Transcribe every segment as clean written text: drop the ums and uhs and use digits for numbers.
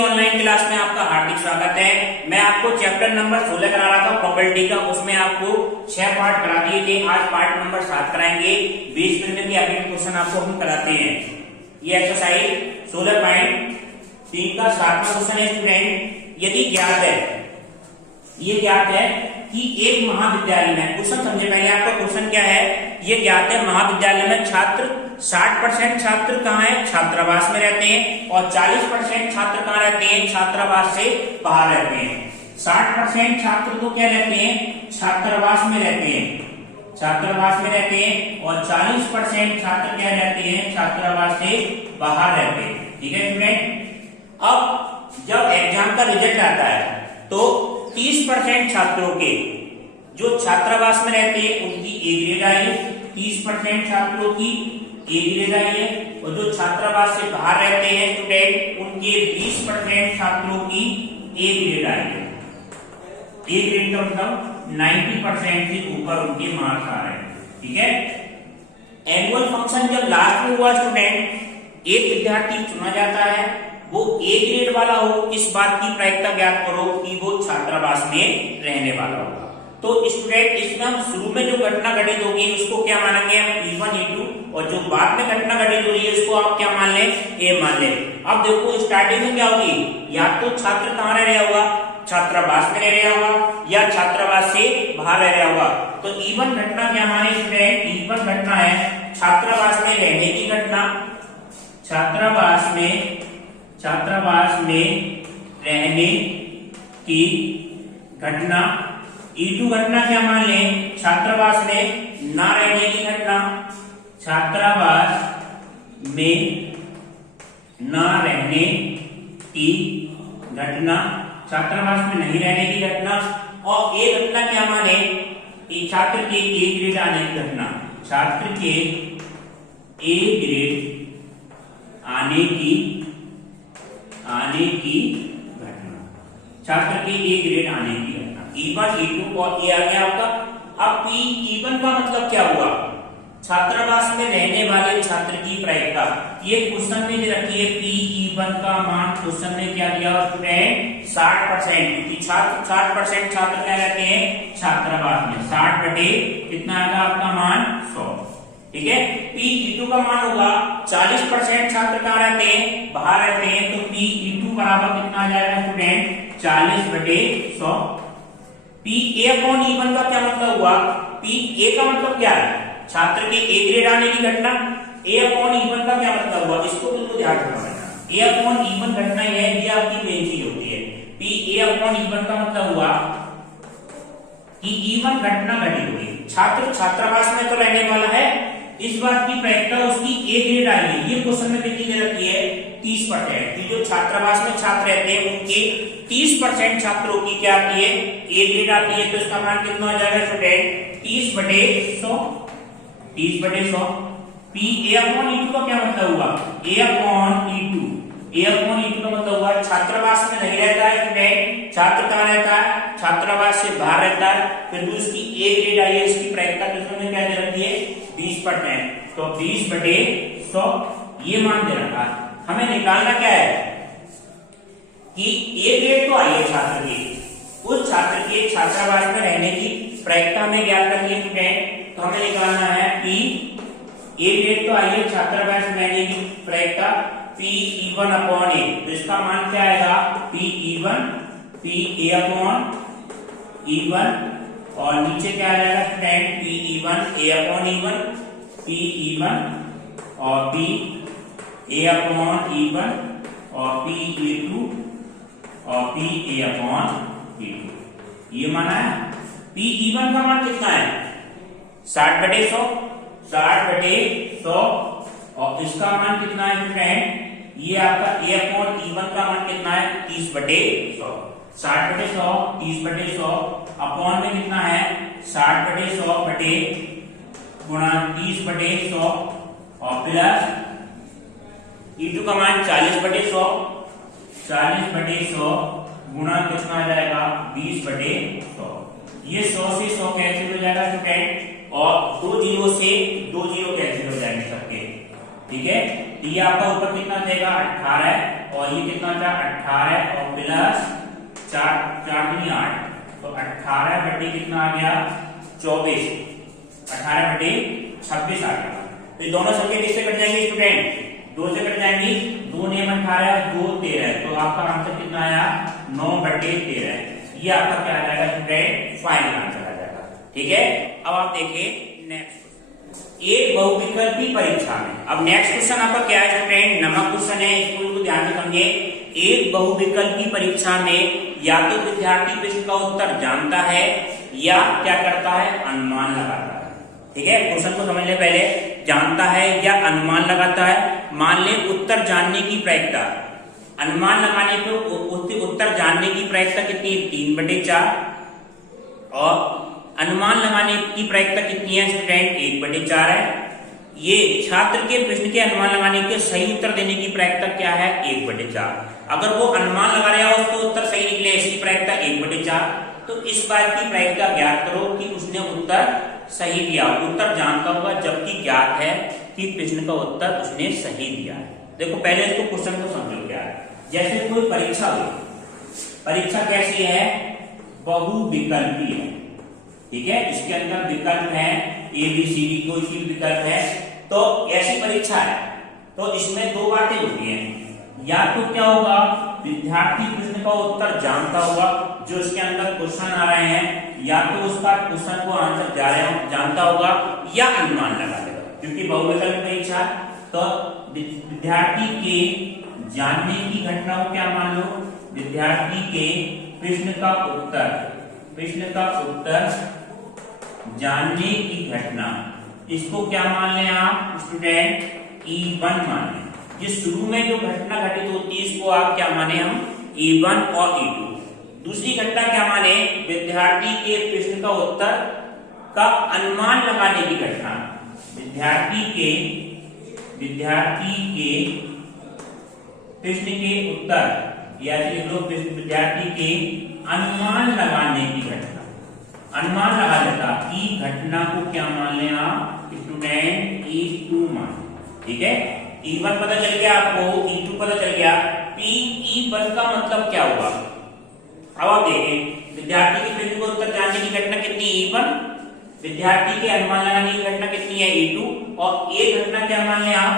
Online class में आपका हार्दिक स्वागत है। मैं आपको चैप्टर नंबर 16 करा रहा था प्रॉपर्टी का, उसमें आपको 6 पार्ट करा दिए थे। आज पार्ट नंबर 7 कराएंगे। 20 मिनट में अगले क्वेश्चन आपको हम कराते हैं। ये एक्सरसाइज 16.3 का 7वां क्वेश्चन है स्टूडेंट। यदि ज्ञात है, ये ज्ञात है कि एक महाविद्यालय में, क्वेश्चन समझे पहले आपका क्वेश्चन क्या है। ये ज्ञात है महाविद्यालय में छात्र 60% छात्र कहाँ है, छात्रावास में रहते हैं, और 40% छात्र कहाँ रहते हैं, छात्रावास से बाहर रहते हैं। 60% छात्र तो क्या रहते हैं, छात्रावास में रहते हैं, छात्रावास में रहते हैं, और 40% छात्र क्या रहते हैं, छात्रावास से बाहर रहते हैं। ठीक है स्टूडेंट। अब जब एग्जाम का रिजल्ट आता है तो 30% छात्रों के जो छात्रावास में रहते हैं उनकी ए ग्रेड आई है, 30% छात्रों की ए ग्रेड आई है, और जो छात्रावास से बाहर रहते हैं स्टूडेंट उनके 20% छात्रों की ए ग्रेड आई है। ए ग्रेड का मतलब 90% से ऊपर उनके मार्क्स आ रहे हैं। ठीक है। एनुअल फंक्शन जब लास्ट में हुआ स्टूडेंट, एक विद्यार्थी चुना जाता है, वो ए ग्रेड वाला हो, इस बात की प्रायिकता ज्ञात करो कि वो छात्रावास में रहने वाला होगा। तो स्टूडेंट इसमें हम शुरू में जो घटना घटित होगी उसको क्या मानेंगे हम, E1 E2, और जो बाद में घटना घटित हो रही है उसको आप क्या मान लें, ए मान लें। अब देखो स्टार्टिंग में क्या होगी, या तो छात्र कहाँ रह रहा होगा, छात्रावास में रह रहा होगा, या छात्रावास से बाहर रह रहा होगा। तो E1 घटना क्या माने स्टूडेंट, E1 घटना है छात्रावास में रहने की घटना, छात्रावास में रहने की घटना। E2 घटना क्या मान लें, छात्रावास में ना रहने की घटना, छात्रावास में ना रहने की घटना, छात्रावास में नहीं रहने की घटना। और ए घटना क्या माने, छात्र के ए ग्रेड आने की घटना, छात्र के ए ग्रेड आने की घटना, छात्र के ए ग्रेड आने की घटना। E1 E2 और ये आ गया आपका। अब E1 का मतलब क्या हुआ, छात्रावास में रहने वाले छात्र की प्रायिकता। ये क्वेश्चन में रखी है E1 का मान, क्वेश्चन में क्या दिया स्टूडेंट, 60%, क्योंकि 60% छात्र क्या रहते हैं, छात्रावास में। 60 बटे कितना आएगा आपका मान, 100। ठीक है। E2 का मान होगा 40% छात्र कहाँ रहते हैं, बाहर रहते हैं, तो E2 बराबर कितना आ जाएगा स्टूडेंट, 40 बटे 100। PA/E1 का क्या मतलब हुआ, PA का मतलब क्या है, छात्र के ए ग्रेड आने की घटना। A/E1 का क्या मतलब हुआ, इसको बिल्कुल ध्यान रखना। A/E1 घटना ये आपकी मेन चीज होती है। PA/E1 का मतलब हुआ कि E1 घटना घटित हुई, छात्र छात्रावास में तो रहने वाला है, इस बात की प्रायिकता उसकी ए ग्रेड आई है। ये क्वेश्चन में कितनी दे रखी है, 30%, कि जो छात्रावास में छात्र रहते हैं उनके 30% छात्रों की क्या आती है, ए ग्रेड आती है। तो इसका मान कितना हो जाएगा स्टूडेंट, 30 बटे 100, 30 बटे 100। PA/E2 का क्या मतलब हुआ, A/E2 का मतलब हुआ छात्रावास में नहीं रहता है स्टूडेंट, छात्र कहाँ रहता है, छात्रावास से बाहर रहता है, फिर भी उसकी ए ग्रेड आई है, इसकी प्रायिकता किसमें क्या दे रखी है, 20%। तो 20 बटे 100 ये मान दे रखा है। हमें निकालना क्या है कि ए ग्रेड तो आई है छात्र की, उस छात्र के छात्रावास में रहने की प्रायिकता में ज्ञात करनी है स्टूडेंट। तो हमें निकालना है कि ए ग्रेड तो आई है, छात्रावास में रहने की प्रायिकता PE1/A। तो इसका मान क्या आएगा, PA/E1, और नीचे क्या आ जाएगा स्टूडेंट, PE1 और PA/E1 और PA2 और PA/E2। ये माना है। PE1 का मान कितना है, 60 बटे 100, 60 बटे 100, और इसका मान कितना है स्टूडेंट, ये आपका A/E1 का मान कितना है, 30 बटे 100। 60 बटे 100, 30 बटे 100 अपॉन में कितना है, 60 बटे 100 बटे गुणा 30 बटे 100 और प्लस E2 का मान 40 बटे 100, 40 बटे 100 गुणा कितना आ जाएगा, 20 बटे 100। ये 100 से 100 कैंसिल हो जाएगा स्टूडेंट, और 2 जीरो से 2 जीरो कैंसिल हो जाएंगे सबके। ठीक है। ये आपका ऊपर कितना देगा, 18 और ये कितना था 18 और प्लस 4 4 दूनी 8, तो 18 बटे कितना आ गया 24, 18 बटे 26 आ गया। तो दोनों संख्या किससे कट जाएंगे स्टूडेंट, 2 से कट जाएंगी, 2 ने 18 2 13, तो आपका आंसर कितना आया 9 बटे 13। ये आपका क्या आ जाएगा स्टूडेंट, फाइनल आंसर आ जाएगा। ठीक है, अब आप देखिए नेक्स्ट एक बहुविकल्पी परीक्षा में। अब नेक्स्ट क्वेश्चन आपका क्या है स्टूडेंट, नमक क्वेश्चन है, इसको ध्यान से समझिए। एक बहुविकल्पी परीक्षा में या तो विद्यार्थी प्रश्न का उत्तर जानता है या क्या करता है, अनुमान लगाता है। ठीक है, क्वेश्चन को समझ ले पहले, जानता है या अनुमान लगाता है। मान ले उत्तर जानने की प्रायिकता, अनुमान लगाने पे उत्तर जानने की प्रायिकता कितनी है 3/4, और अनुमान लगाने की प्रायिकता कितनी है स्टूडेंट 1/4 है। ये छात्र के प्रश्न के अनुमान लगाने के सही उत्तर देने की प्रायिकता क्या है 1/4। अगर वो अनुमान लगा रहा है उसको उत्तर सही निकले, इसकी प्रायिकता 1/4, तो इस बात की प्रायिकता ज्ञात करो कि उसने उत्तर सही दिया, उत्तर जानता होगा, जबकि ज्ञात है कि प्रश्न का उत्तर उसने सही दिया है। देखो पहले इसको क्वेश्चन को समझो क्या है। जैसे कोई परीक्षा हुई, परीक्षा कैसी है, बहुविकल्पी है। ठीक है, इसके अंदर विकल्प है ABCD, कोई भी विकल्प है, तो ऐसी परीक्षा है। तो इसमें दो बातें होती हैं, या तो क्या होगा विद्यार्थी प्रश्न का उत्तर जानता होगा, जो इसके अंदर क्वेश्चन आ रहे हैं, या तो उसका क्वेश्चन को आंसर जानता होगा या अनुमान लगा देगा। क्योंकि बहुविकल्प परीक्षा, तो विद्यार्थी के जानने की घटना को क्या मान लो, विद्यार्थी के प्रश्न का उत्तर जानने की घटना, इसको क्या मान लें आप स्टूडेंट, E1 मान लें। जिस शुरू में जो घटना घटित होती है इसको आप क्या माने, हम E1 और E2। दूसरी घटना क्या माने, विद्यार्थी के प्रश्न का उत्तर का अनुमान लगाने की घटना, विद्यार्थी के प्रश्न के उत्तर, या लिख लो विद्यार्थी के अनुमान लगाने की घटना, अनुमान लगा लेता, ई घटना को क्या मान लें आप स्टूडेंट, E2 मान। ठीक है, E1 पता चल गया आपको, E2 पता चल गया, PE1 का मतलब क्या होगा। अब आप देखें, विद्यार्थी के प्रश्न को उत्तर जानने की घटना कितनी E1, विद्यार्थी के अनुमान लगाने की घटना कितनी है E2, और एक घटना क्या मान लें आप,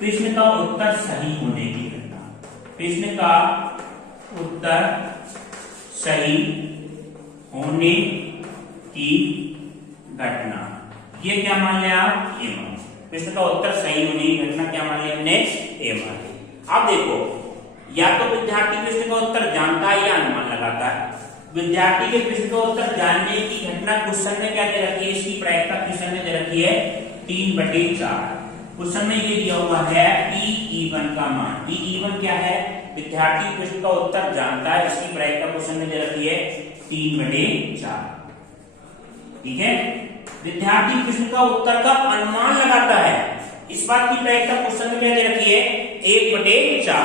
प्रश्न का उत्तर सही होने की घटना, प्रश्न का उत्तर सही होने की घटना, ये क्या मान लिया आप A मान। प्रश्न का उत्तर सही होने की घटना क्या मान लिया हमने, A मान लिया। अब देखो, या तो विद्यार्थी प्रश्न का उत्तर जानता है या अनुमान लगाता है। विद्यार्थी के प्रश्न का उत्तर जानने की घटना क्वेश्चन में क्या दे रखी है, इसकी प्रायिकता क्वेश्चन में दे रखी है 3/4। क्वेश्चन में ये दिया हुआ है PE1 का मान। PE1 क्या है, विद्यार्थी प्रश्न का उत्तर जानता है, इसकी प्रायिकता क्वेश्चन में दे रखी है 3/4। ठीक है, विद्यार्थी प्रश्न का उत्तर का अनुमान लगाता है, इस बात की प्रायिकता क्वेश्चन में क्या दे रखी है 1/4।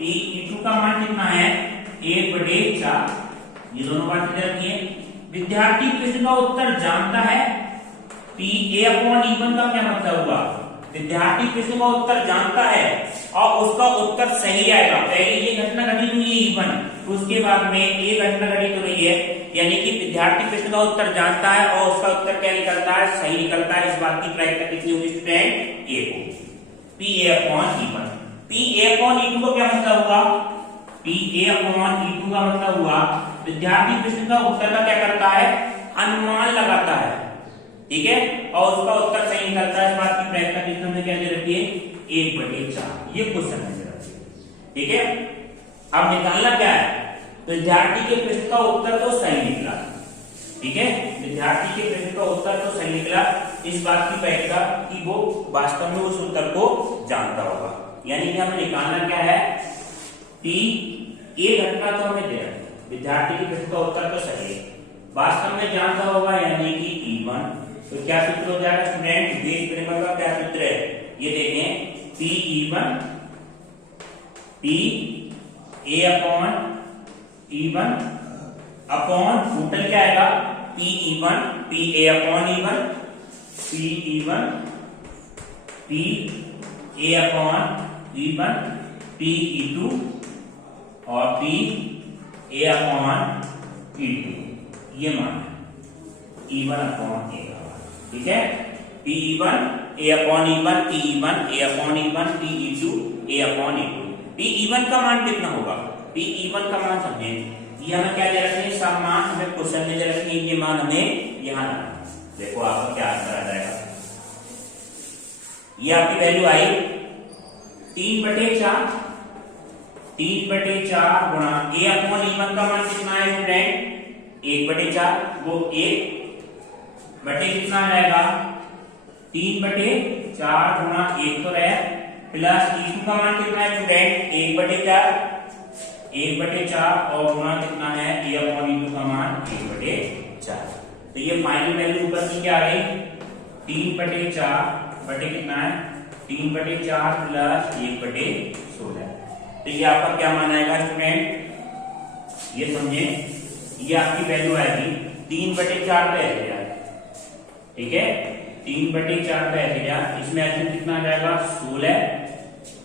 PE2 का मान कितना है 1/4, ये दोनों बातें दे रखी है। विद्यार्थी प्रश्न का उत्तर जानता है, PA/E1 का क्या मतलब हुआ, विद्यार्थी प्रश्न का उत्तर जानता है और उसका उत्तर सही आएगा। पहले ये घटना घटित हुई है E1, उसके बाद में ये घटना घटित हो रही है, यानी कि विद्यार्थी प्रश्न का उत्तर जानता है और उसका उत्तर क्या निकलता है, सही निकलता है। इस बात की प्रायिकता कितनी होगी स्टूडेंट, A को, PA/E1। PA/E2 को क्या मतलब हुआ, PA/E2 का मतलब हुआ विद्यार्थी प्रश्न का उत्तर का क्या करता है, अनुमान लगाता है। ठीक है, और उसका उत्तर सही निकलता है। इस बात की प्रायिकता कितने में क्या दे रखी है 1/4, ये क्वेश्चन है। ठीक है, अब निकालना क्या है, विद्यार्थी के प्रश्न का उत्तर तो सही निकला। ठीक है, विद्यार्थी के प्रश्न का उत्तर तो सही निकला, इस बात की प्रायिकता कि वो वास्तव में उस उत्तर को जानता होगा। यानी कि हमें निकालना क्या है कि ये घटना तो हमें दे रहा है, विद्यार्थी के प्रश्न का उत्तर तो सही है, वास्तव में जानता होगा, यानी कि E1। तो क्या सूत्र हो जाएगा स्टूडेंट, बेस परिबल का क्या सूत्र है, ये देखें PE1 PA/E1 अपॉन टोटल क्या आएगा PE1 PA/E1 PE1 PA/E1 P E two और P A upon E two, ये मान है E1 अपॉन ए, ठीक है। पी ई1 ए अपॉन ई1, पी ई1 ए अपॉन ई1, पी ई2 ए अपॉन ई2। पी ई1 का मान कितना होगा? पी ई1 का मान समझे, ये हमें क्या दे रखे हैं, सब मान हमें क्वेश्चन में दे रखे हैं, ये मान हमें यहाँ लाना। देखो आपका क्या आंसर आ जाएगा। ये आपकी वैल्यू आई 3/4, 3/4 गुणा ए अपॉन ई1 का मान कितना है स्टूडेंट? 1/4, वो 1 कितना आ जाएगा? 3/4 गुणा 1 तो रहे, प्लस ई2 का मान कितना है स्टूडेंट? 1/4 और गुणा कितना है ए अपॉन ई2 का मान 1/4। तो ये फाइनल वैल्यू ऊपर की क्या आ गई? 3/4 बटे कितना है? 3/4 प्लस 1/16। तो ये आपका क्या मान आएगा स्टूडेंट? ये समझे, ये आपकी वैल्यू आएगी 3/4 पे ऐसे जाए, ठीक है। 3/4 पे ऐसे जा, इसमें ऐसे कितना आ जाएगा? 16,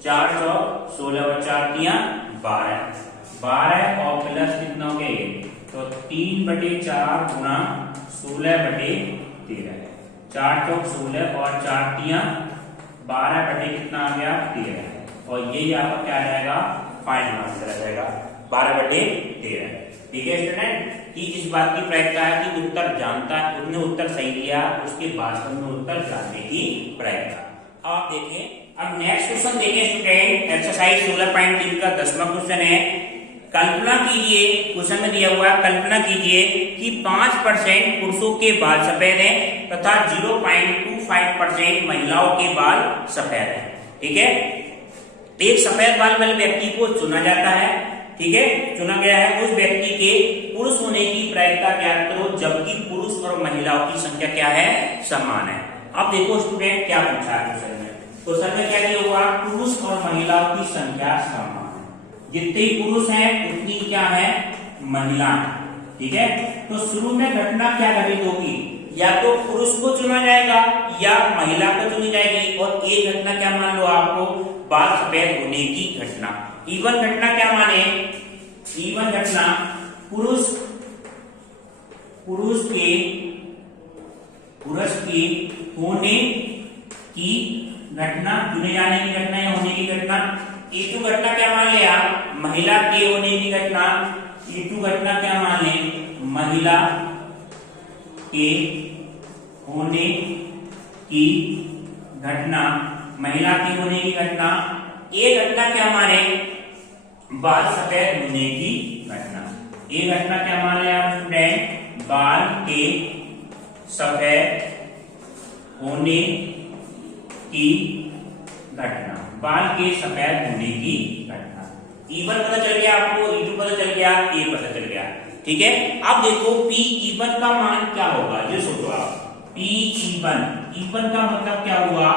4 चौक 16 और 4 तियां 12 और प्लस कितना हो गया? तो 3/4 गुणा 16/13, 4 चौक 16 और 4 तियां 12 कितना आ गया? 13। और ये आपका क्या आ जाएगा? फाइनल आंसर आ जाएगा 12/13। ठीक है स्टूडेंट, कि इस बात की प्रायिकता है कि उत्तर जानता है, उसने उत्तर सही दिया, उसके वास्तव में उत्तर जानने की प्रायिकता। आप देखें, अब नेक्स्ट क्वेश्चन देखें स्टूडेंट, एक्सरसाइज 16.3 का 10वां क्वेश्चन है। कल्पना कीजिए, क्वेश्चन में दिया हुआ है, कल्पना कीजिए कि 5% पुरुषों के बाल सफेद हैं तथा 0.25% महिलाओं के बाल सफेद हैं। ठीक है, एक सफेद बाल वाले व्यक्ति को चुना जाता है, ठीक है, चुना गया है। उस व्यक्ति के पुरुष होने की प्रायिकता ज्ञात करो, जबकि पुरुष और महिलाओं की संख्या क्या है? समान है। अब देखो स्टूडेंट क्या पूछा है क्वेश्चन में। क्वेश्चन में क्या दिया हुआ? पुरुष और महिलाओं की संख्या समान है, जितने पुरुष हैं उतनी क्या है? महिला। ठीक है, तो शुरू में घटना क्या घटित होगी? या तो पुरुष को चुना जाएगा या महिला को चुनी जाएगी। और एक घटना क्या मान लो आपको? बाल सफेद होने की घटना। इवन घटना क्या माने? इवन घटना पुरुष के होने की घटना, चुने जाने की घटना या होने की घटना। ईटू घटना क्या मान लिया? महिला के होने की घटना। ईटू घटना क्या मान ले? महिला के होने की घटना, महिला के होने की घटना। ये घटना क्या माने? बाल सफेद होने की घटना। ये घटना क्या मान ले आप स्टूडेंट? बाल के सफेद होने की घटना, बाल के सफेद होने की घटना। E1 पता चल गया आपको, E2 पता चल गया, A पता चल गया। ठीक है, अब देखो P1 का मान क्या होगा? ये सोचो आप, P1 का मतलब क्या हुआ?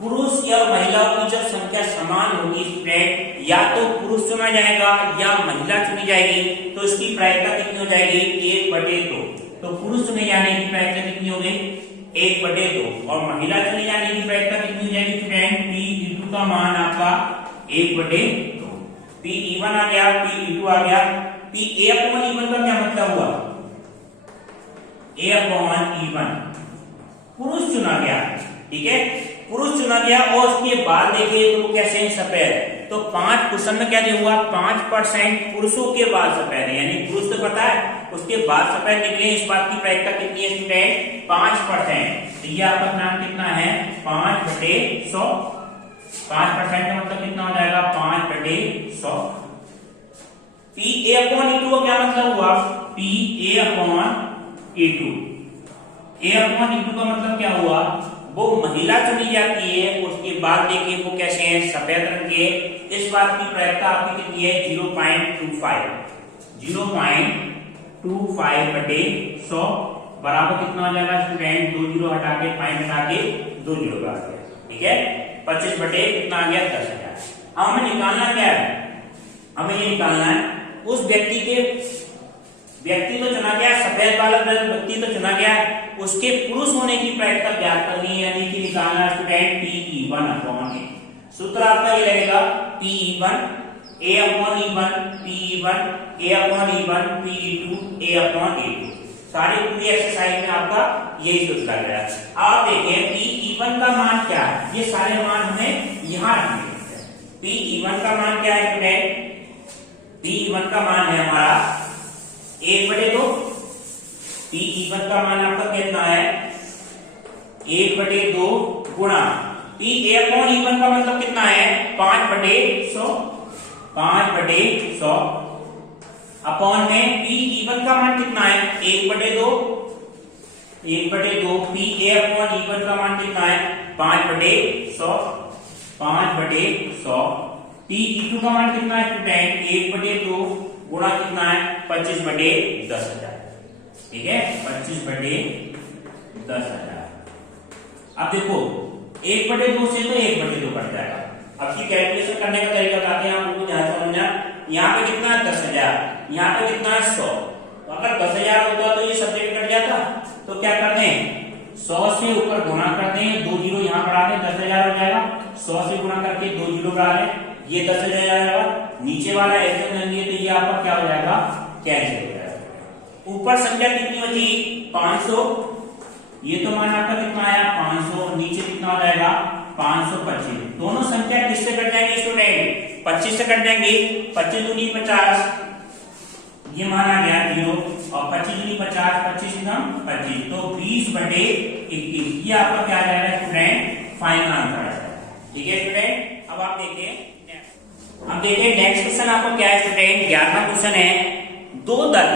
पुरुष या महिलाओं की जब संख्या समान होगी स्टूडेंट, या तो पुरुष चुना जाएगा या महिला चुनी जाएगी, तो इसकी प्रायिकता कितनी हो जाएगी? 1/2। तो पुरुष चुने जाने की प्रायिकता कितनी हो गई? 1/2। और महिला चुने जाने की प्रायिकता कितनी हो जाएगी स्टूडेंट? P2 का मान आपका 1/2। P1 आ गया, P2 आ गया। A/E1 का क्या मतलब हुआ? A/E1 पुरुष चुना गया, ठीक है, पुरुष चुना गया और उसके बाल देखे तो वो कैसे हैं? सफेद। तो 5 क्वेश्चन में क्या दिया हुआ? 5% पुरुषों के बाल सफेद है, यानी पुरुष तो पता है उसके बाल सफेद निकले। इस बात की प्रायिकता कितनी है स्टूडेंट? 5%। तो ये आपका नाम कितना है? 5/100। 5% का मतलब कितना हो जाएगा? 5/100। PA/E2 का क्या मतलब हुआ? PA/E2। A/E2 का मतलब क्या हुआ? वो महिला चुनी जाती है, उसके बाद देखिए वो कैसे हैं? सफेद रंग के। इस बात की प्रायिकता आपकी कितनी है? 0.25। 0.25/100 बराबर कितना हो जाएगा स्टूडेंट? 2 जीरो हटा के, पॉइंट हटा के 2 जीरो आ गया। ठीक है, 25 कितना आ गया? 10,000। अब हमें निकालना क्या है? हमें ये निकालना है उस व्यक्ति तो चुना गया, सफेद वाला व्यक्ति तो चुना गया, उसके पुरुष होने की प्रायिकता ज्ञात करनी है, यानी कि निकालना स्टूडेंट P1/A। सूत्र आपका ये लगेगा P1 A upon E1 P1 A upon E1 P2 A upon E2। सारी पूरी एक्सरसाइज में आपका यही सूत्र लग रहा है। आप देखें P1 का मान क्या है, ये सारे मान हमें यहाँ रखने हैं। P1 का मान क्या है स्टूडेंट? P1 का मान है हमारा 1/2। P1 का मान आपका कितना है? 1/2 गुणा P A अपॉन E1 का मतलब कितना है? 5/100। 5/100 अपॉन में P1 का मान कितना है? 1/2। 1/2 P A अपॉन E1 का मान कितना है? 5/100। 5/100 P2 का मान कितना है स्टूडेंट? 1/2 गुणा कितना है? 25/10,000। ठीक है, 25/10,000। अब देखो 1/2 से तो 1/2 कट जाएगा। अब की कैलकुलेशन करने का तरीका बताते हैं आप लोगों को, ध्यान से समझना। यहाँ पे कितना है? 10,000। यहाँ पे कितना है? 100। तो अगर 10,000 होता तो ये सब्जेक्ट कट जाता। तो क्या करते हैं? 100 से ऊपर गुणा करते हैं, 2 जीरो यहाँ बढ़ा दें, 10,000 हो जाएगा। 100 से गुणा करके 2 जीरो बढ़ा दें, ये 10,000 जाएगा। नीचे वाला ऐसे लेंगे तो ये आपका क्या हो जाएगा? कैंसिल हो जाएगा। ऊपर संख्या कितनी बची? 500। ये तो मान आपका कितना आया? 500। नीचे कितना हो जाएगा? 525। दोनों संख्या किससे कट जाएंगे स्टूडेंट? 25 से कट जाएंगे। 25 दूनी 50, ये मान आ गया 0, और 25 दूनी 50, 25 गुना 25, तो 20/21। ये आपका क्या आ जाएगा स्टूडेंट? फाइनल आंसर आ जाएगा। ठीक है स्टूडेंट, अब आप देखिए नेक्स्ट क्वेश्चन आपको क्या है स्टूडेंट? 11वां क्वेश्चन है, दो दल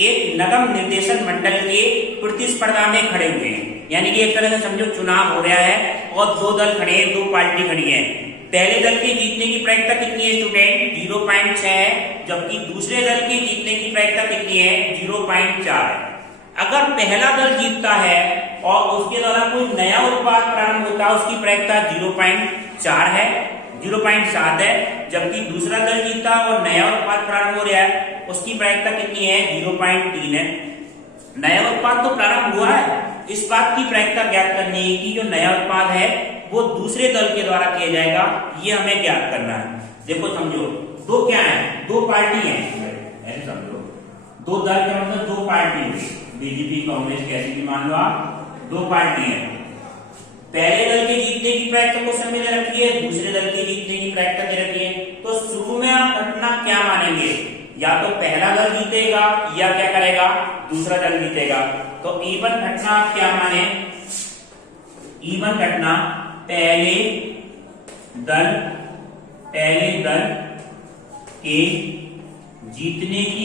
एक नगम निर्देशन मंडल के प्रतिस्पर्धा में खड़े हुए हैं। यानी कि एक तरह से समझो चुनाव हो रहा है और दो दल खड़े हैं, दो पार्टी खड़ी है। पहले दल के जीतने की प्रायिकता कितनी है स्टूडेंट? 0.6 है, जबकि दूसरे दल के जीतने की प्रायिकता कितनी है? 0.4 है। अगर पहला दल जीतता है और उसके द्वारा कोई नया उत्पाद प्रारंभ होता है, उसकी प्रायिकता 0.4 है, 0.7 है, जबकि दूसरा दल जीता और नया उत्पाद प्रारंभ हो रहा है, उसकी प्रायिकता कितनी है? 0.3 है। नया उत्पाद तो प्रारंभ हुआ है, इस बात की प्रायिकता ज्ञात करनी है कि जो नया उत्पाद है वो दूसरे दल के द्वारा किया जाएगा, ये हमें ज्ञात करना है। देखो समझो, दो क्या है? दो पार्टी है, ऐसे समझो। दो दल का मतलब दो पार्टी है, बीजेपी कांग्रेस कैसी भी मान लो आप, दो पार्टी है। पहले दल के जीतने की प्रायिकता क्वेश्चन में दे रखी है, दूसरे दल के जीतने की प्रायिकता दे रखी है। तो शुरू में आप घटना क्या मानेंगे? या तो पहला दल जीतेगा या क्या करेगा? दूसरा दल जीतेगा। तो इवन घटना आप क्या माने? इवन घटना पहले दल के जीतने की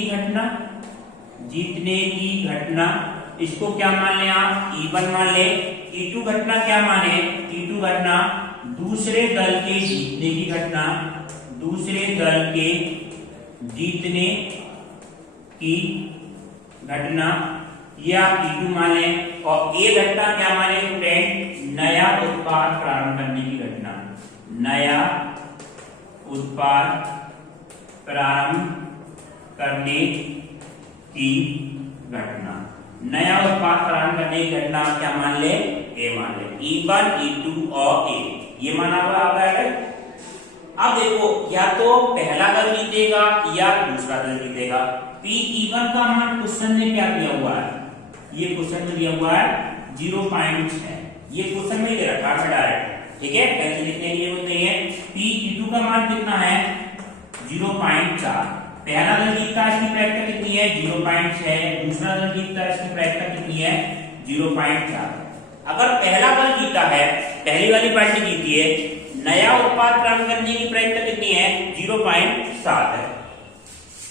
घटना, इसको क्या मान ले आप? E1 मान ले। E2 घटना क्या माने? E2 घटना दूसरे दल के जीतने की घटना, दूसरे दल के जीतने की घटना, ये आप E2 मान लें। और ये घटना क्या माने स्टूडेंट? नया उत्पाद प्रारंभ करने की घटना, नया उत्पाद प्रारंभ करने की घटना, नया उत्पाद प्रारंभ करने की घटना क्या मान ले? ए मान ले। E1, E2 और A, ये माना हुआ आपका। अब देखो, या तो पहला दल जीतेगा या दूसरा दल जीतेगा। P1 का मान क्वेश्चन में क्या दिया हुआ है? ये क्वेश्चन में दिया हुआ है 0.6, ये क्वेश्चन में दे रखा है डायरेक्ट। ठीक है, कैसे लिखने की जरूरत नहीं है। P2 का मान कितना है? 0.4। पहला दल जीतता है, इसकी प्रायिकता कितनी है? 0.6। दूसरा दल जीतता है, इसकी प्रायिकता कितनी है? 0.4। अगर पहला दल जीता है, पहली वाली पार्टी जीती है, नया उत्पाद प्रारंभ करने की प्रायिकता कितनी है? 0.7 है।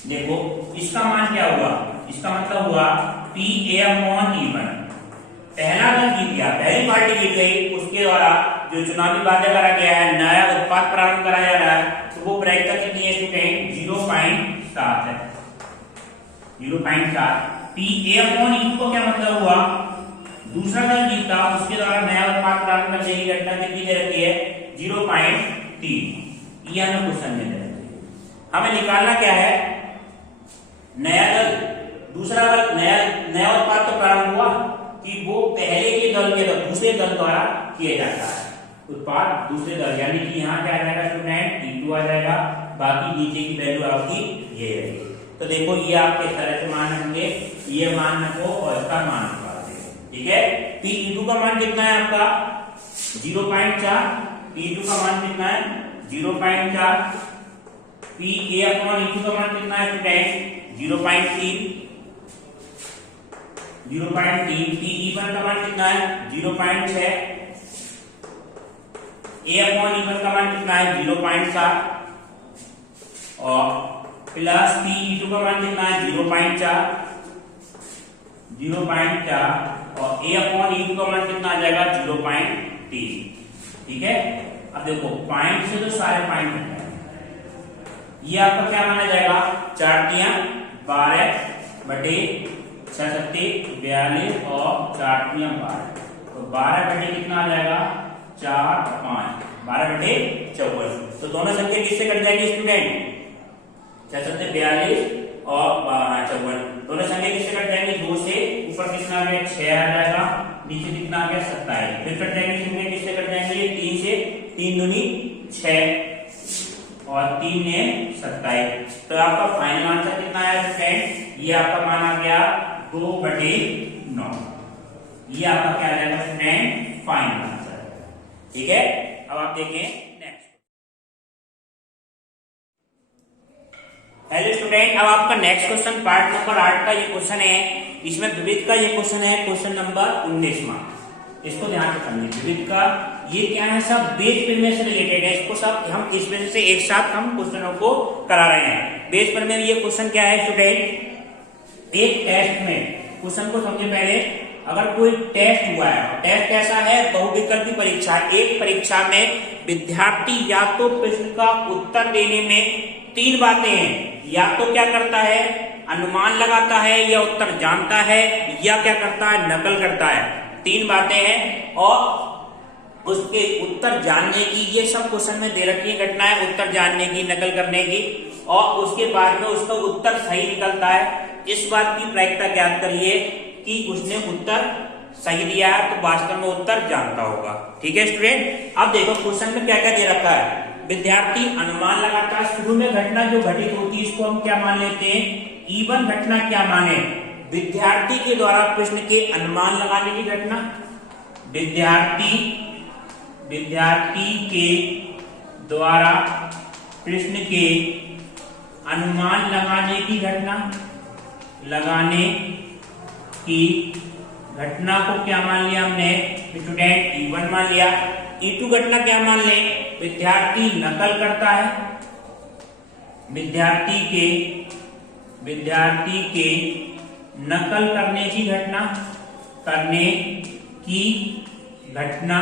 देखो इसका मान क्या हुआ? इसका मतलब हुआ PA/E1। पहला दल जीत गया, पहली पार्टी जीत गई, उसके द्वारा जो चुनावी वादा करा गया है, नया उत्पाद प्रारंभ कराया जा रहा है, तो वो प्रायिकता कितनी है स्टूडेंट? 0.7 है। 0.7। PA/E2 को क्या मतलब हुआ? दूसरा दल जीता, उसके द्वारा नया उत्पाद प्रारंभ करने की घटना कितनी दे रखी है? 0.3। ये हमें क्वेश्चन में दे रखी है। हमें निकालना क्या है? नया दल, दूसरा दल, नया उत्पाद तो प्रारंभ हुआ कि वो पहले के दल के दूसरे दल द्वारा किया जाता है। उत्पाद दूसरे दर, यानी कि यहाँ क्या आ जाएगा स्टूडेंट E2 आ जाएगा, बाकी नीचे की वैल्यू आपकी ये है। तो देखो ये आपके इस तरह से मान होंगे, ये मान रखो और इसका मान निकाल दो, ठीक है। P2 का मान कितना है आपका 0.4, P2 का मान कितना है 0.4, PA/E2 का मान कितना है स्टूडेंट 0.3, PE1 का मान कितना है 0.6, A/E1 का मान कितना है 0.7 और प्लस PE2 का मान कितना है 0.4 और A/E2 का मान कितना आ जाएगा 0.3, ठीक है। अब देखो पॉइंट से तो सारे पॉइंट है, ये आपका क्या माना जाएगा 4×12 बटे 6×42 और 4×12, तो 12 बटे कितना आ जाएगा 4, 5, 12 बटे 54। तो दोनों संख्या किससे कट जाएगी स्टूडेंट 6×42 और 54, दोनों संख्या किससे कट जाएंगे 2 से, ऊपर कितना आ गया 6 आ जाएगा, नीचे कितना आ गया 27, फिर कट जाएंगे संख्या किससे कट जाएंगे 3 से, 3 दूनी 6 और 3 ने 27। तो आपका फाइनल आंसर कितना आया स्टूडेंट, ये आपका मान आ गया 2/9, ये आपका क्या आ जाएगा स्टूडेंट फाइनल आंसर, ठीक है। अब आप देखें हेलो स्टूडेंट, अब आपका नेक्स्ट क्वेश्चन पार्ट नंबर 8 का ये क्वेश्चन है, इसमें विविध का ये क्वेश्चन है, क्वेश्चन नंबर 19वां। इसको ध्यान से समझिए, विविध का ये क्या है सब बेस प्रमेय से रिलेटेड है, इसको सब हम इस वजह से एक साथ हम क्वेश्चनों को करा रहे हैं। बेस प्रमेय में ये क्वेश्चन क्या है स्टूडेंट, एक टेस्ट में क्वेश्चन को समझे पहले, अगर कोई टेस्ट हुआ है, टेस्ट कैसा है बहुविकल्पी परीक्षा, एक परीक्षा में विद्यार्थी या तो प्रश्न का उत्तर देने में 3 बातें हैं, या तो क्या करता है अनुमान लगाता है, या उत्तर जानता है, या क्या करता है नकल करता है, 3 बातें हैं। और उसके उत्तर जानने की ये सब क्वेश्चन में दे रखी है घटनाएं, उत्तर जानने की नकल करने की, और उसके बाद में उसका उत्तर सही निकलता है। इस बात की प्रायिकता ज्ञात करिए कि उसने उत्तर सही दिया है तो वास्तव में उत्तर जानता होगा, ठीक है स्टूडेंट। अब देखो क्वेश्चन में क्या क्या दे रखा है, विद्यार्थी अनुमान लगाता है, शुरू में घटना जो घटित होती है इसको हम क्या मान लेते हैं E1 घटना क्या माने, विद्यार्थी के द्वारा प्रश्न के अनुमान लगाने की घटना, विद्यार्थी के द्वारा प्रश्न के अनुमान लगाने की घटना, लगाने की घटना को क्या मान लिया हमने स्टूडेंट E1 मान लिया। E2 घटना क्या मान ले, विद्यार्थी नकल करता है, विद्यार्थी के नकल करने की घटना,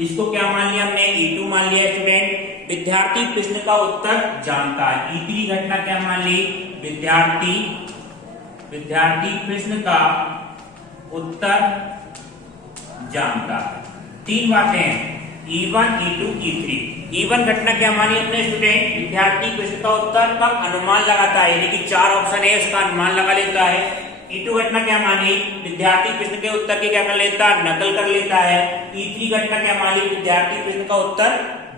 इसको क्या मान लिया हमने E2 मान लिया स्टूडेंट। विद्यार्थी प्रश्न का उत्तर जानता है, E3 घटना क्या मान ली, विद्यार्थी प्रश्न का उत्तर जानता है। 3 बातें हैं E1, E2, E3। E1 घटना क्या मानी हमने स्टूडेंट, विद्यार्थी प्रश्न का उत्तर का अनुमान लगाता है, यानी कि 4 ऑप्शन है उसका अनुमान लगा लेता है। E2 घटना क्या मानी, विद्यार्थी प्रश्न के उत्तर के क्या कर लेता है नकल कर लेता है। E3 घटना क्या मानी, विद्यार्थी प्रश्न का उत्तर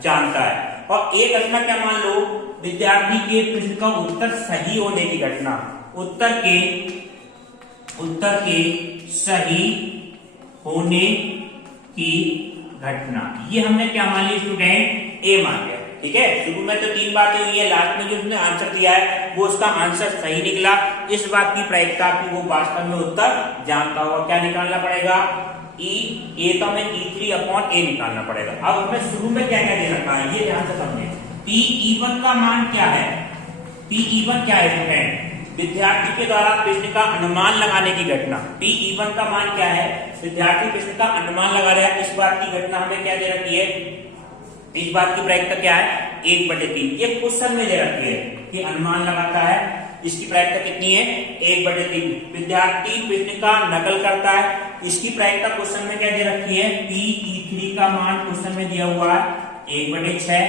जानता है। और एक घटना क्या मान लो, विद्यार्थी के प्रश्न का उत्तर सही होने की घटना, उत्तर के सही होने की घटना, ये हमने क्या मान ली स्टूडेंट ए मान लिया, ठीक है। शुरू में तो 3 बातें हुई है, लास्ट में जो उसने आंसर दिया है वो उसका आंसर सही निकला। इस बात की प्रायिकता की वो वास्तव में उत्तर जानता होगा। क्या निकालना पड़ेगा, ए का में E3/A निकालना पड़ेगा। अब हमें शुरू में क्या क्या दे रखा है ये ध्यान से समझे। PE1 का मान क्या है, PE1 क्या है स्टूडेंट, विद्यार्थी के द्वारा प्रश्न का अनुमान लगाने की घटना। PE1 का मान क्या है, विद्यार्थी प्रश्न का अनुमान लगा रहा है। इस बात की घटना हमें क्या दे रखी है, इस बात की प्रायिकता क्या है 1/3। ये क्वेश्चन में दे रखी है कि अनुमान लगाता है, इसकी प्रायिकता कितनी है 1/3। विद्यार्थी प्रश्न का नकल करता है, इसकी प्रायिकता क्वेश्चन में क्या दे रखी है, PE3 का मान क्वेश्चन में दिया हुआ है 1/6।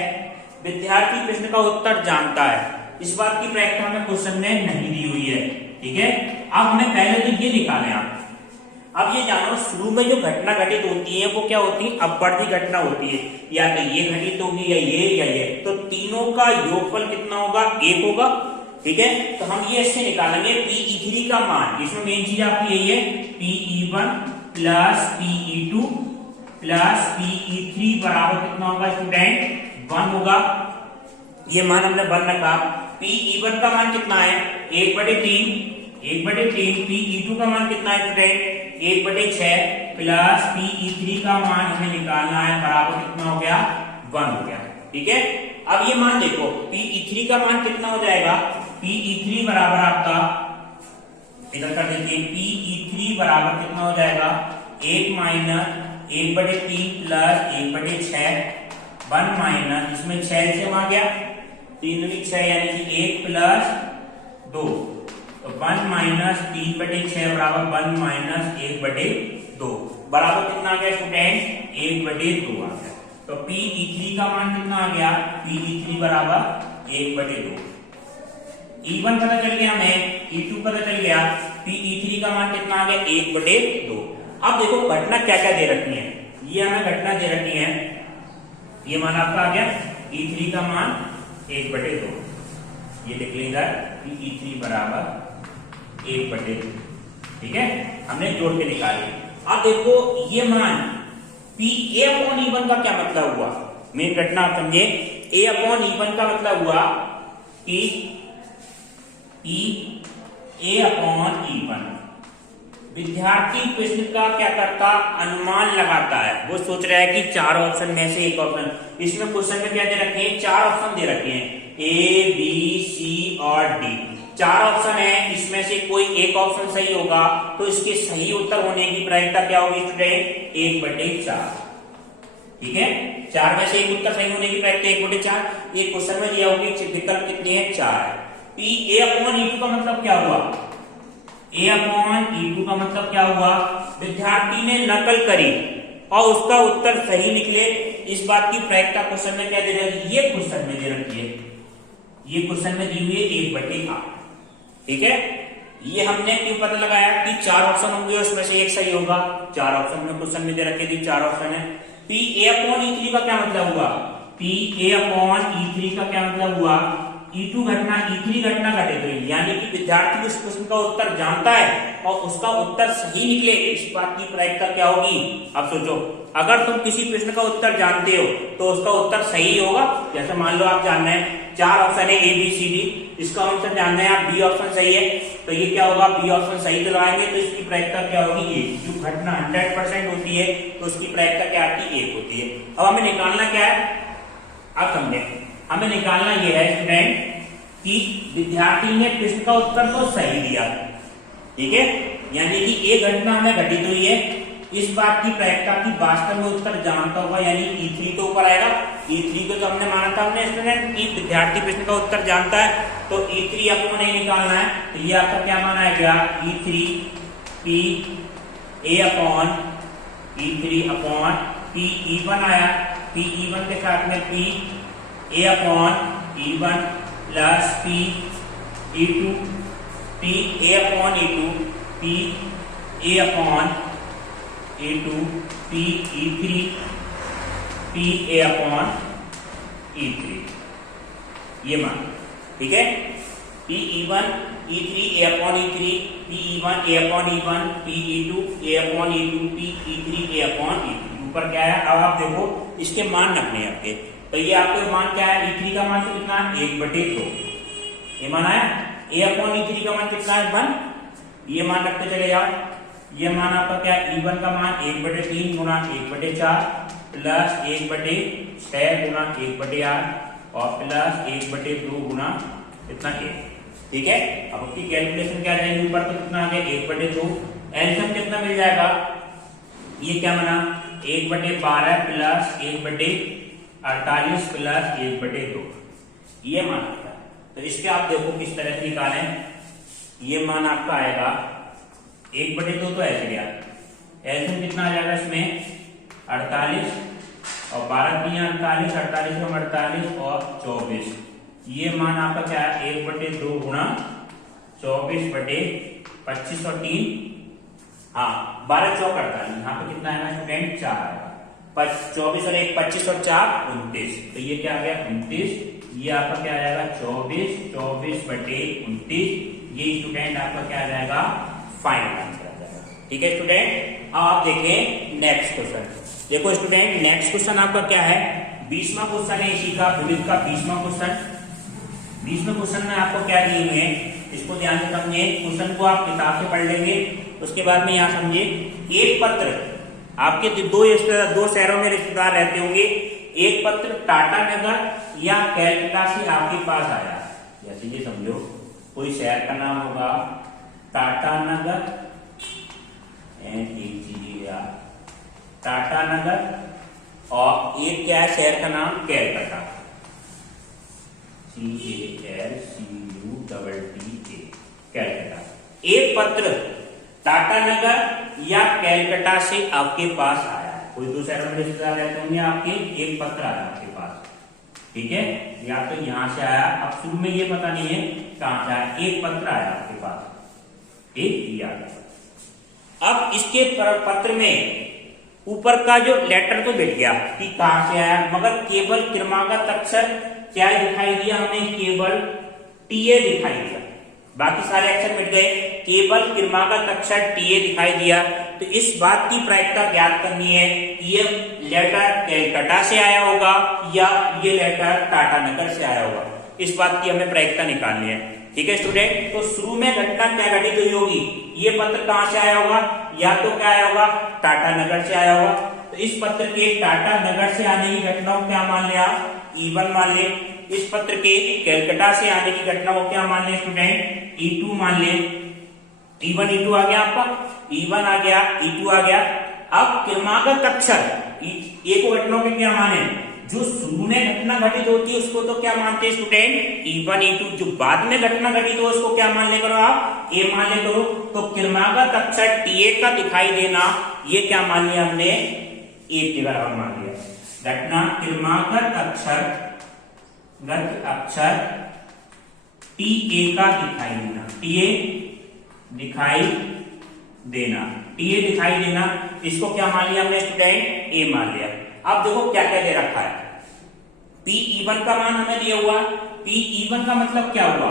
विद्यार्थी प्रश्न का उत्तर जानता है, इस बात की प्रायिकता हमें क्वेश्चन में नहीं दी हुई है, ठीक है। अब हमें पहले तो ये निकालें आप। अब ये जानो शुरू में जो घटना घटित होती है वो क्या होती है, अपवर्ती घटना होती है, या तो ये घटित होगी या ये, तो तीनों का योगफल कितना होगा, 1 होगा। ठीक है, तो हम ये इससे निकालेंगे Pe3 का मान। इसमें मेन चीज आपकी यही है, Pe1 plus Pe2 plus Pe3 बराबर कितना होगा स्टूडेंट, 1 होगा। ये मान हमने 1 रखा। Pe1 का मान कितना है, 1/3, 1/3। Pe2 का मान कितना है स्टूडेंट, 1/6 प्लस Pe3 का मान हमें निकालना है, बराबर कितना हो गया, 1 हो गया। ठीक है, अब ये मान देखो, Pe3 का मान कितना हो जाएगा, Pe3 बराबर आपका, इधर कर देते हैं, Pe3 बराबर कितना हो जाएगा, 1 माइनस 1/3 प्लस 1/6, 1 माइनस, इसमें 6 से आ गया, 3 दूनी 6 यानी कि 1 प्लस 2, तो 1 माइनस 3/6 बराबर 1 माइनस 1/2 बराबर कितना आ गया स्टूडेंट, 1/2 आ गया। तो Pe3 का मान कितना आ गया, Pe3 बराबर 1/2। E1 पता चल गया हमें, E2 पता चल गया, Pe3 का मान कितना आ गया, 1/2। अब देखो घटना क्या क्या दे रखी है, ये हमें घटना दे रखी है, ये मान आपका आ गया E3 का मान 1/2, ये लिख लेंगे Pe3 बराबर 1/2। ठीक है, हमने जोड़ के निकाली। अब देखो ये मान A/E1 का क्या मतलब हुआ, मेन घटना आप समझे। A/E1 का मतलब हुआ कि A/E1 विद्यार्थी प्रश्न का क्या करता, अनुमान लगाता है। वो सोच रहा है कि 4 ऑप्शन में से एक ऑप्शन, इसमें क्वेश्चन में क्या दे रखे हैं, 4 ऑप्शन दे रखे हैं, A, B, C और D। 4 ऑप्शन है, इसमें से कोई एक ऑप्शन सही होगा तो इसके सही उत्तर होने की प्रायिकता क्या होगी स्टूडेंट, 1/4। ठीक है, 4 में से एक उत्तर सही होने की प्रायिकता 1/4। ये क्वेश्चन में दिया होगी विकल्प कितने हैं, 4 है। A/E2 का मतलब क्या हुआ, A/E2 का मतलब क्या हुआ, विद्यार्थी ने नकल करी और उसका उत्तर सही निकले, इस बात की प्रायिकता क्वेश्चन में क्या दे रही है, ये क्वेश्चन में दे रखी है, ये क्वेश्चन में दी हुई है 1/8। ठीक है, ये हमने क्यों पता लगाया कि 4 ऑप्शन होंगे उसमें से एक सही होगा। 4 ऑप्शन में क्वेश्चन में दे रखे थे, 4 ऑप्शन है। A/E3 का क्या मतलब हुआ, A/E3 का क्या मतलब हुआ, E2 घटना E3 घटना घटित हुई, यानी कि विद्यार्थी उस प्रश्न का उत्तर जानता है और उसका उत्तर सही निकले, इस बात की प्रायिकता क्या होगी। अब सोचो, अगर तुम किसी प्रश्न का उत्तर जानते हो तो उसका उत्तर सही होगा। जैसे मान लो आप जान रहे हैं 4 ऑप्शन है A, B, C, D, इसका आंसर जानना है आप, B ऑप्शन सही है, तो ये क्या होगा, B ऑप्शन सही दिलवाएंगे तो इसकी प्रायिकता क्या होगी, 1। जो घटना 100% होती है तो उसकी प्रायिकता क्या आती है, 1 होती है। अब हमें निकालना क्या है, अब समझे, हमें निकालना यह है स्टूडेंट कि विद्यार्थी ने प्रश्न का उत्तर तो सही दिया। ठीक है, यानी कि एक घटना हमें घटित हुई है, इस बात की प्रायिकता की वास्तव में उत्तर जानता होगा, यानी E3 तो ऊपर आएगा। E3 को तो हमने माना था हमने स्टूडेंट कि विद्यार्थी प्रश्न का उत्तर जानता है, तो E3 आपको नहीं निकालना है, तो ये आपका क्या माना है गया, E3 Pe1 आया, Pe1 के साथ में P(A)(E1) plus Pe2 P(A)(E2) P(A)(E2) Pe3 P(A)(E3), ये मान। ठीक है, Pe1 E3 A/E3, Pe1 A/E1, Pe2 A/E2, Pe3 A/E3। ऊपर क्या है, अब आप देखो इसके मान रखने हैं आपके, तो ये आपके मान क्या है, E3 का मान तो कितना है, 1/2, ये मान आया। A/E3 का मान कितना है, 1, ये मान रखते चले जाओ। ये मान आपका क्या है, E1 का मान 1/3 गुना 1/4 प्लस 1/6 गुना 1/8 और प्लस 1/2 गुना कितना 1। ठीक है, अब उसकी कैलकुलेशन क्या जाएगी, ऊपर तो कितना आ गया, 1/2, एलसीएम कितना मिल जाएगा, ये क्या बना, 1/12 प्लस 1/48 प्लस 1/2, ये मान आता है। तो इसके आप देखो किस तरह से निकालें, ये मान आपका आएगा 1/2, तो ऐसे गया, एलसीएम कितना आ जाएगा इसमें 48 और 12 × 48, 48 में 48 और 24, ये मान आपका क्या है, 1/2 गुणा 24/25 और 3, हाँ 12 चौक 48, यहाँ पे कितना आएगा स्टूडेंट 4 आएगा, 24 और 1 25 और 4 29, तो ये क्या आ गया 29, ये आपका क्या आ जाएगा 24 बटे 29, ये स्टूडेंट आपका क्या आ जाएगा फाइनल आंसर आ जाएगा। ठीक है स्टूडेंट, अब आप देखें नेक्स्ट क्वेश्चन। देखो स्टूडेंट नेक्स्ट क्वेश्चन आपका क्या है, 20वां क्वेश्चन है इसी का विविध का 20वां क्वेश्चन। 20वें क्वेश्चन में आपको क्या दिए हुए हैं, इसको ध्यान से समझे, क्वेश्चन को आप किताब से पढ़ लेंगे, उसके बाद में यहाँ समझे, एक पत्र आपके दो शहरों में रिश्तेदार रहते होंगे, एक पत्र टाटा नगर या कैलकाटा से आपके पास आया, जैसे ये समझो कोई शहर का नाम होगा टाटा नगर, टाटा नगर, और एक क्या है शहर का नाम कैलकाटा, कैलकाटा। एक पत्र टाटा नगर या कैलकाटा से आपके पास आया, कोई दो शहरों में रिश्तेदार रहते होंगे आपके, एक पत्र आया आपके पास, ठीक है, या तो यहां से आया, अब शुरू में ये पता नहीं है कहां से आया, एक पत्र आया आपके पास, ठीक, या अब इसके पत्र में ऊपर का जो लेटर तो मिल गया कि कहां से आया, मगर केवल क्रमागत अक्षर क्या दिखाई दिया हमें, केवल टीए दिखाई दिया, बाकी सारे अक्षर मिट गए, केवल क्रमागत अक्षर टीए दिखाई दिया। तो इस बात की प्रायिकता ज्ञात करनी है कि ये लेटर कैलकाटा से आया होगा या ये लेटर टाटा नगर से आया होगा, इस बात की हमें प्रायिकता निकालनी है। ठीक है स्टूडेंट, तो शुरू में घटना क्या घटित हुई होगी, ये पत्र कहां से आया होगा, या तो क्या आया होगा टाटा नगर से आया होगा, तो इस पत्र के टाटा नगर से आने की घटना को क्या मान लिया, E1 मान ले, इस पत्र के कैलकाटा से आने की घटना को क्या मान ले स्टूडेंट, E2 मान ले, E1 E2 आ गया आपका, E1 आ गया, E2 आ गया। अब क्रमागत अक्षर एक घटनाओं के क्या माने, जो शुरू में घटना घटित होती है उसको तो क्या मानते हैं स्टूडेंट, E1 E2, जो बाद में घटना घटित हो उसको क्या मान ले करो आप, ए मान ले करो। तो क्रमागत अक्षर टीए का दिखाई देना, ये क्या मान लिया हमने, ए के बराबर मान लिया। घटना क्रमागत अक्षर टीए का दिखाई देना, टीए दिखाई देना, इसको क्या मान लिया हमने स्टूडेंट, ए मान लिया। अब देखो क्या क्या दे रखा है, P1 का मान हमें दिया हुआ, P1 का मतलब क्या हुआ,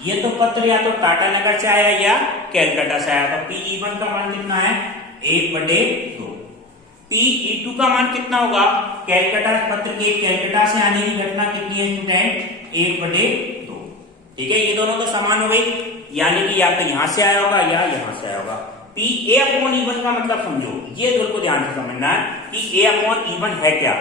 ये तो पत्र या तो टाटा नगर से आया या कैलकाटा से आया, तो P1 का मान कितना है 1/2। P2 का मान कितना होगा, कैलकाटा पत्र के कैलकाटा से आने की घटना कितनी है स्टूडेंट, 1/2। ठीक है, ये दोनों तो समान हो गई, यानी कि या तो यहां से आया होगा या यहां से आया होगा। PA/E1 का मतलब समझो, ये दोनों को ध्यान से समझना है कि A/E1 है क्या,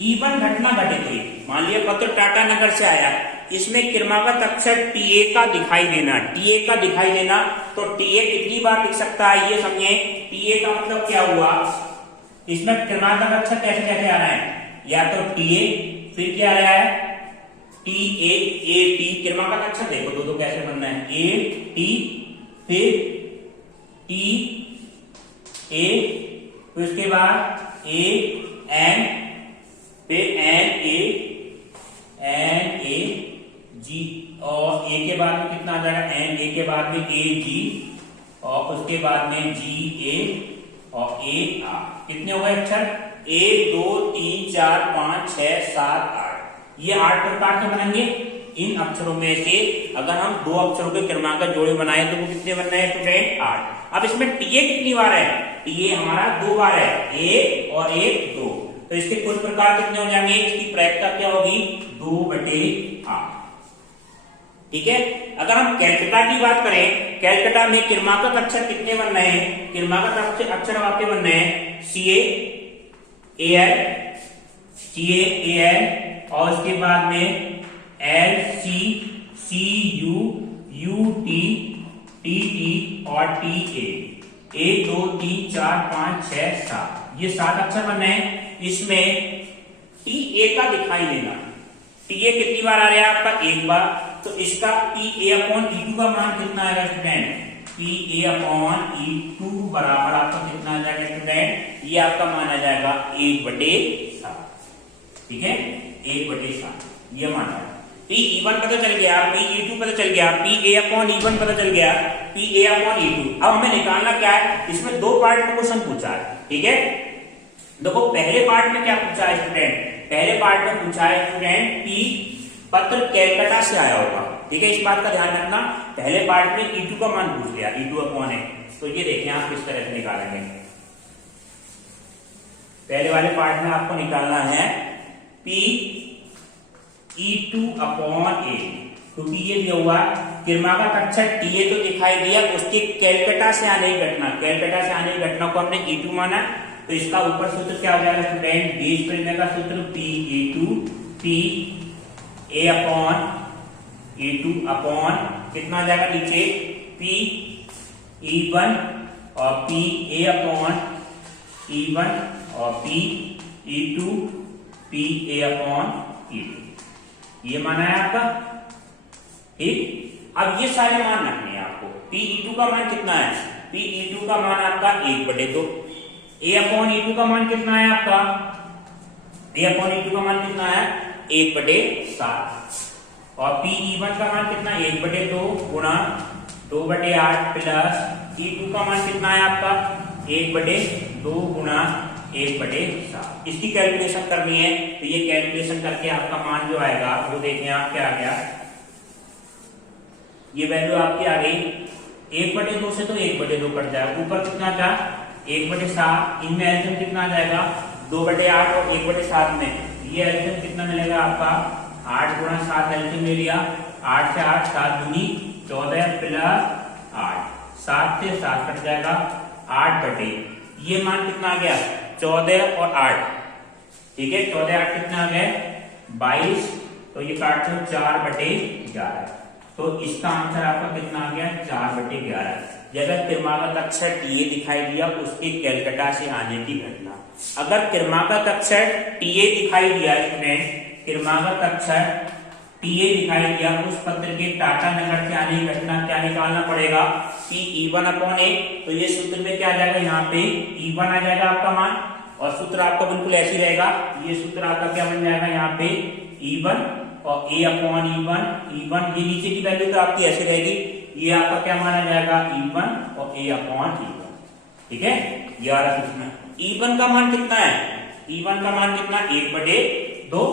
E1 घटना घटित हुई, मान लिया पत्र टाटा नगर से आया, इसमें क्रमागत अक्षर टीए का दिखाई देना, तो टीए कितनी बार लिख सकता है ये समझे, टीए का मतलब क्या हुआ, इसमें क्रमागत अक्षर कैसे कैसे आ रहा है, या तो टीए, फिर क्या आ रहा है टी, क्रमागत अक्षर देखो दो कैसे बनना है, ए टी, फिर टी ए, फिर उसके बाद ए एन, फिर एन ए जी, और ए के बाद में कितना आ जाएगा, एन ए के बाद में ए जी, और उसके बाद में जी ए और ए आ, कितने हो गए अक्षर, 1 2 3 4 5 6 7 8, ये 8 प्रकार के बनेंगे। इन अक्षरों में से अगर हम 2 अक्षरों के क्रमांक जोड़े बनाए तो वो कितने बनना है स्टूडेंट, 8। अब इसमें टीए कितनी बार है, टीए हमारा 2 बार है, 1 और 1 2, तो इसके कुल प्रकार कितने हो जाएंगे, इसकी प्रायिकता क्या होगी 2/8। ठीक है, अगर हम कैलकाटा की बात करें, कैलकाटा में क्रमागत अक्षर कितने बन रहे हैं, क्रमागत अक्षर आपके बन रहे हैं CA और उसके बाद में LCCU UT TT और TA, 1 2 3 4 5 6 7, ये 7 अक्षर बन रहे हैं। इसमें TA का दिखाई देना, TA कितनी बार आ रहा है आपका, 1 बार, तो इसका PA/E2 का मान कितना आएगा स्टूडेंट, PA/E2 बराबर आपका कितना आ जाएगा स्टूडेंट, ये आपका मान आ जाएगा 1/7। ठीक है, 1/7 ये मान है। पी E1 पता चल गया, पी E2 पता चल गया, पी A अपॉन E1 पता चल गया, पी A अपॉन E2। अब हमें निकालना क्या है, इसमें दो पार्ट का क्वेश्चन पूछा है, ठीक है। देखो पहले पार्ट में क्या पूछा है स्टूडेंट, पहले पार्ट में पूछा है स्टूडेंट पी पत्र कैलकाटा से आया होगा, ठीक है। इस बात का ध्यान रखना, पहले पार्ट में E2 का मान पूछ लिया, E2 अपॉन है, तो ये देखिए आप किस तरह से निकालेंगे। पहले वाले पार्ट में आपको निकालना है पी E2 अपॉन ए, क्योंकि ये दिया हुआ क्रमागत अक्षर TA तो दिखाई दिया, उसके कैलकाटा से आने की घटना, कैलकाटा से आने की घटना को हमने E2 माना, तो इसका ऊपर सूत्र क्या हो जाएगा स्टूडेंट, बीज परिमेय का सूत्र P E2 P A upon E2 upon कितना आ जाएगा नीचे पी E1 और पी A अपॉन E1 और P E2 P A upon E2, ये माना है आपका, ठीक। अब ये सारे मान रखने हैं आपको। पी E2 का मान कितना है, पी E2 का मान आपका 1/2, A अपॉन E2 का मान कितना है आपका, A अपॉन E2 का मान कितना है 1/7, और पी E1 का मान कितना 1/2 गुणा 2/8 प्लस E2 का मान कितना है आपका 1/2 गुणा 1/7। इसकी कैलकुलेशन करनी है, तो ये कैलकुलेशन करके आपका मान जो आएगा वो देखें आप क्या आ गया, ये वैल्यू आपकी आ गई 1/2 से तो 1/2 कट जाएगा, ऊपर कितना था 1/7, इनमें एल्सियम कितना आ जाएगा 2/8 और 1/7 में ये एल्सियम कितना मिलेगा आपका 8 गुणा 7 एल्सियम ले लिया, 8 से 8 7 दूनी 14 प्लस 8, 7 से 7 कट जाएगा 8/, ये मान कितना आ गया 14 और 8, ठीक है। 14 8 कितना आ गया 22, तो ये काट दो 4/11, तो इसका आंसर आपका कितना आ गया 4/11। अगर क्रमागत अक्षर TA दिखाई दिया उसके कैलकाटा से आने की घटना, अगर क्रमागत अक्षर TA दिखाई दिया स्टूडेंट, क्रमागत अक्षर TA दिखाई दिया उस पत्र के टाटा नगर से आने की घटना क्या निकालना पड़ेगा, कि E1 अपॉन ए, तो ये सूत्र में क्या आ जाएगा यहाँ पे E1 आ जाएगा आपका मान, और सूत्र आपका बिल्कुल ऐसे रहेगा, ये सूत्र आपका क्या बन जाएगा यहाँ पे E1 और A अपॉन E1, ये नीचे की वैल्यू तो आपकी ऐसे रहेगी, ये आपका क्या माना जाएगा E1 और A अपॉन E1, ठीक है। ये वाला सूत्र E1 का मान कितना है, E1 का मान कितना 1/2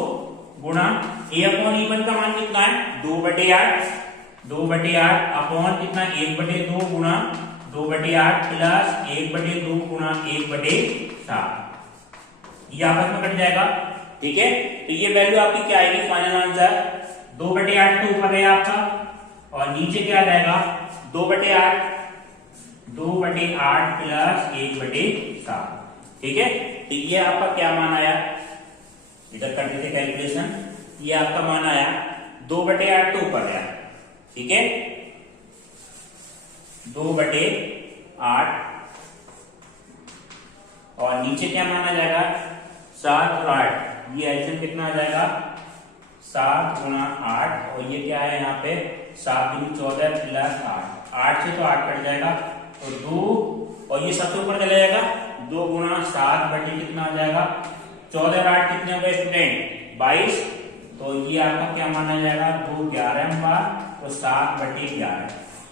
गुणा A अपॉन E1 का मान कितना है 2/8, 2/8 अपॉन कितना 1/2 गुणा 2/8 प्लस 1/2 गुणा 1/7, ये आपस में कट जाएगा, ठीक है। तो ये वैल्यू आपकी क्या आएगी फाइनल आंसर 2/8 तो ऊपर है आपका, और नीचे क्या आ जाएगा 2/8 प्लस 1/7, ठीक है। तो ये आपका क्या मान आया, इधर कर देते कैलकुलेशन, ये आपका मान आया 2/8 तो ऊपर है, ठीक है 2/8, और नीचे क्या माना जाएगा 7 और 8, ये एल्सियम कितना आ जाएगा 7 गुणा 8, और ये क्या है यहाँ पे 7 दूनी 14 प्लस 8 से तो 8 कट जाएगा, तो 2, और ये सबसे ऊपर चला जाएगा 2 गुणा 7 कितना आ जाएगा 14 और 8 कितने हो गए स्टूडेंट 22, तो ये आपका क्या माना जाएगा 2 11 बार, तो 7/11,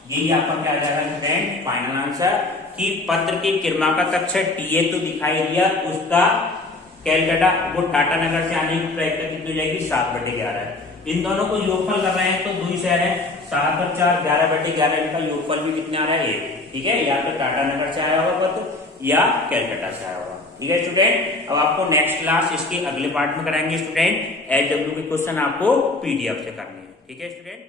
यही आपका क्या आ जाएगा स्टूडेंट फाइनल आंसर, कि पत्र के क्रमागत अक्षर TA तो दिखाई दिया, उसका कैलकाटा वो टाटा नगर से आने की प्रक्रिया कितनी हो जाएगी 7/11। इन दोनों को योगफल कर रहे हैं तो 2 शहर है, 7 और 4 11/11, इनका योगफल भी कितने आ रहा है 1, ठीक है। या तो टाटा नगर से आया होगा पत्र या कैलकाटा से आया होगा, ठीक है स्टूडेंट। अब आपको नेक्स्ट क्लास इसके अगले पार्ट में कराएंगे स्टूडेंट, HW के क्वेश्चन आपको PDF से करने हैं, ठीक है स्टूडेंट।